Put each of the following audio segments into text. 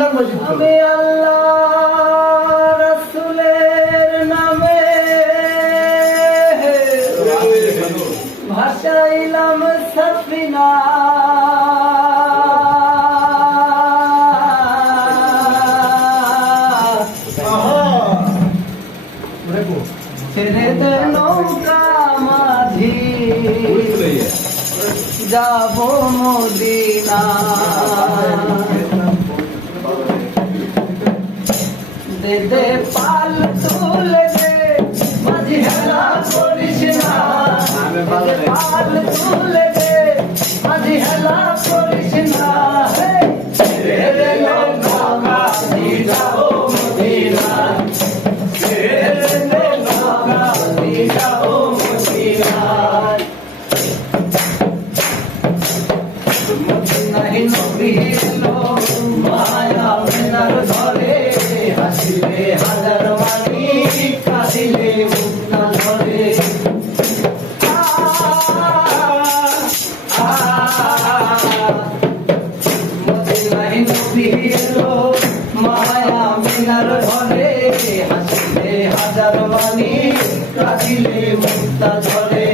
Milan মসজিদ আমি আল্লাহ রাসূলের নামে ভাসাইলাম সাফিনা ছেড়ে দে নৌকা মাঝি যাব মদিনা দে দে পাল তুলে দে মাঝি হেলা করিস না পাল তুলে দে মাঝি হেলা করিস না ছেড়ে দে নৌকা মাঝি যাব মদিনা ছেড়ে দে নৌকা মাঝি যাব মদিনা नहीं नबी लो माया मिनार धरे हासिले हाजार वाणी कादिले मुक्ता धरे नहीं नबी लो माया मिनार धरे हासिले हाजार वाणी कादिले मुक्ता धरे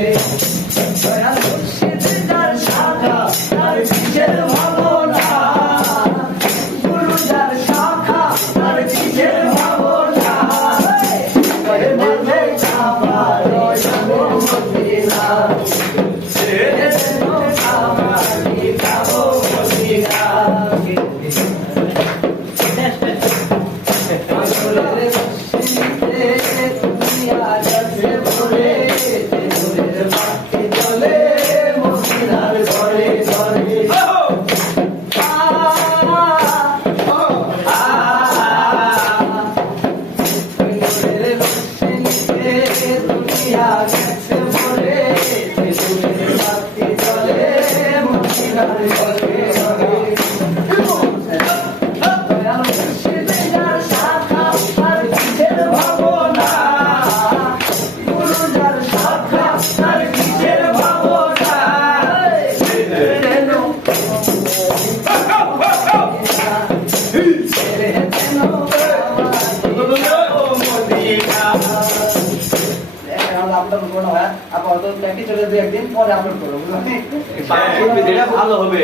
একদিন পরে আপলোড করবো ভালো হবে